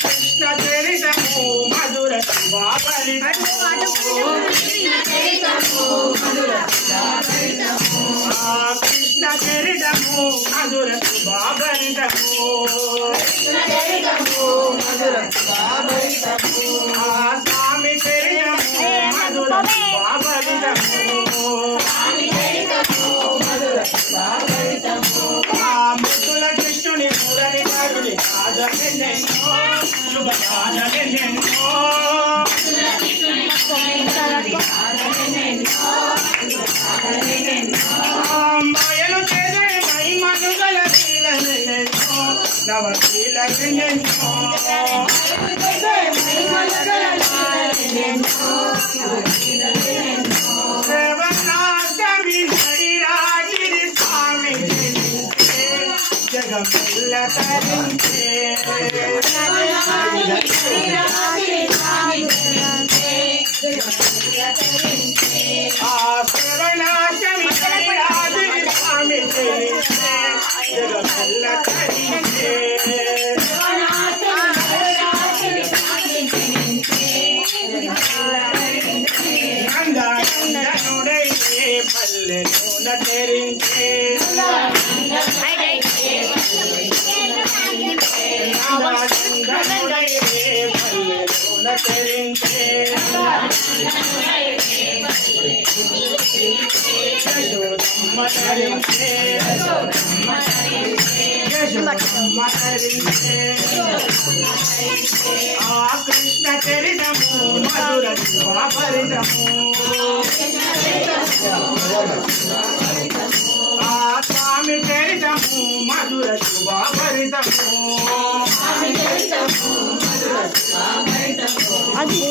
కృష్ణ చరితము మధుర కృష్ణ చరితము మధుర స్వామి చరితము మధుర ముద్దుల కృష్ణుని మురళి గారుని కాదనెన్నో శుభగానెన్నో మాయలు చేసే మహిమను గల శీలనెన్నో నవశీలనెన్నో జగమెల్ల తరించే శరణాశమి స్వామి జగమెల్ల తరించే నందనుడైతే పల్లెలోన తెరించే కృష్ణ చరితము మధుర స్వాపరితము స్వామి చరితము మధుర శుభాభరితము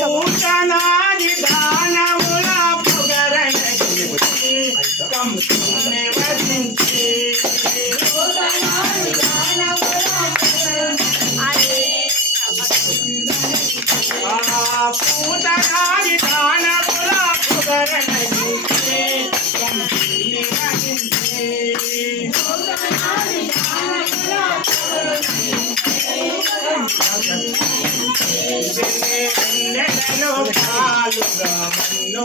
భూషణాది దానముల పుగరణి కంసుని వధించి పూతనాది దానముల పుగరణి కంసుని వధించి నెలలో పాలుగా మన్ను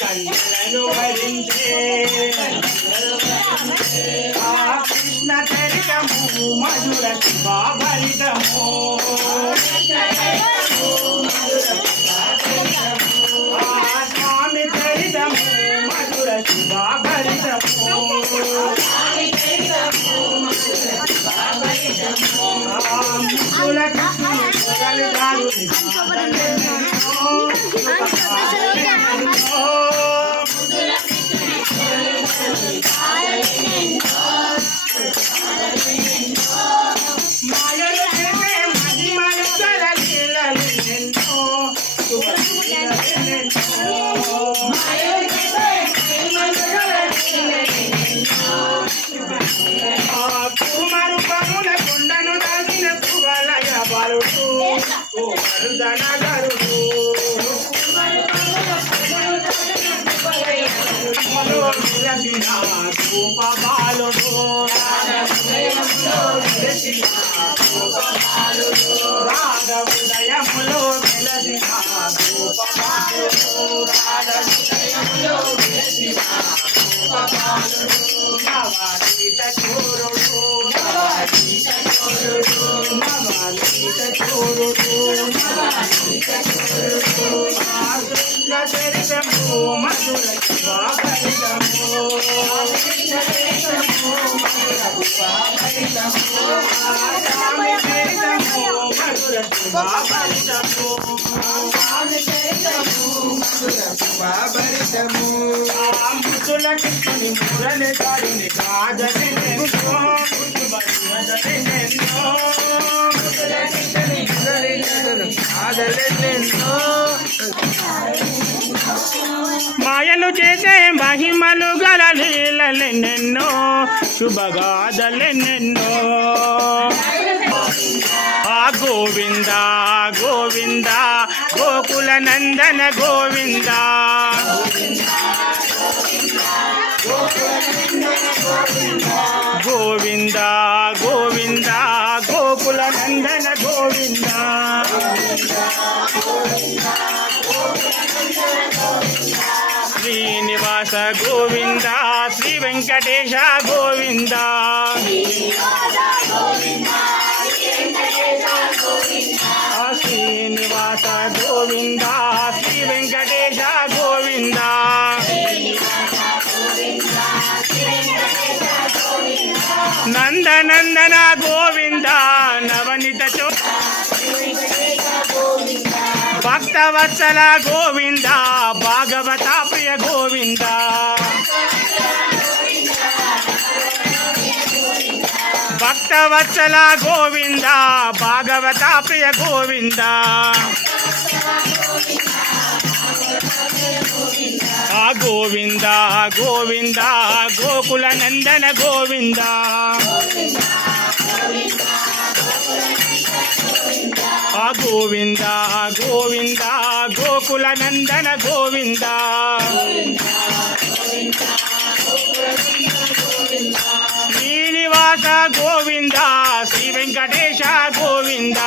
కన్యలను భరించే కృష్ణ చరితము మధుర శుభాభరితము స్వామి చరితము మధుర శుభాభరితము గోప బాలుడు రాగ హృదయములో వెలసిన గోప బాలుడు నవనీత చోరుడు కృష్ణ చరితము మధుర శివాభరితము స్వామి చరితము మధుర శివాభరితము ముద్దుల కృష్ణుని మురళి గారిని కాదనెన్నో మాయలు చేసే మహిమలు గల లీలలెన్నెన్నో శుభగాథలెన్నెన్నో ఆ గోవింద గోవింద గోకుల నందన గోవింద గోవింద గోవింద గోకుల నందన గోవింద శ్రీనివాస గోవింద శ్రీ వెంకటేశ గోవింద శ్రీనివాస గోవింద శ్రీ వెంకటేశ గోవింద నందనందన గోవింద నవనిత భక్తవత్సల గోవింద భాగవత ప్రియ గోవింద భక్తవత్సల గోవింద భాగవత ప్రియ గోవింద ఆ గోవింద గోవింద గోకుల నందన గోవింద ఆ గోవింద గోవింద గోకుల నందన గోవింద శ్రీనివాస గోవింద శ్రీ వెంకటేశ గోవింద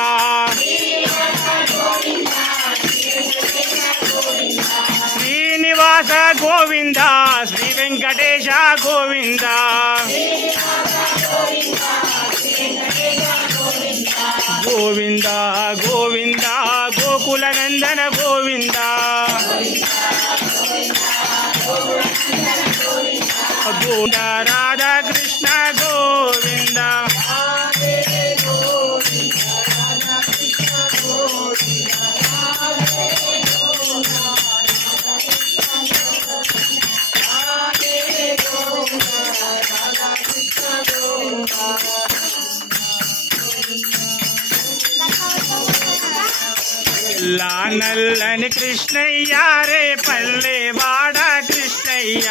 శ్రీనివాస గోవింద శ్రీ వెంకటేశ గోవింద గోవింద గోవింద గోకుల నందన గోవింద గోవింద రాధాకృష్ణ గోవింద నల్లని కృష్ణయ్య రే పల్లె వాడ కృష్ణయ్య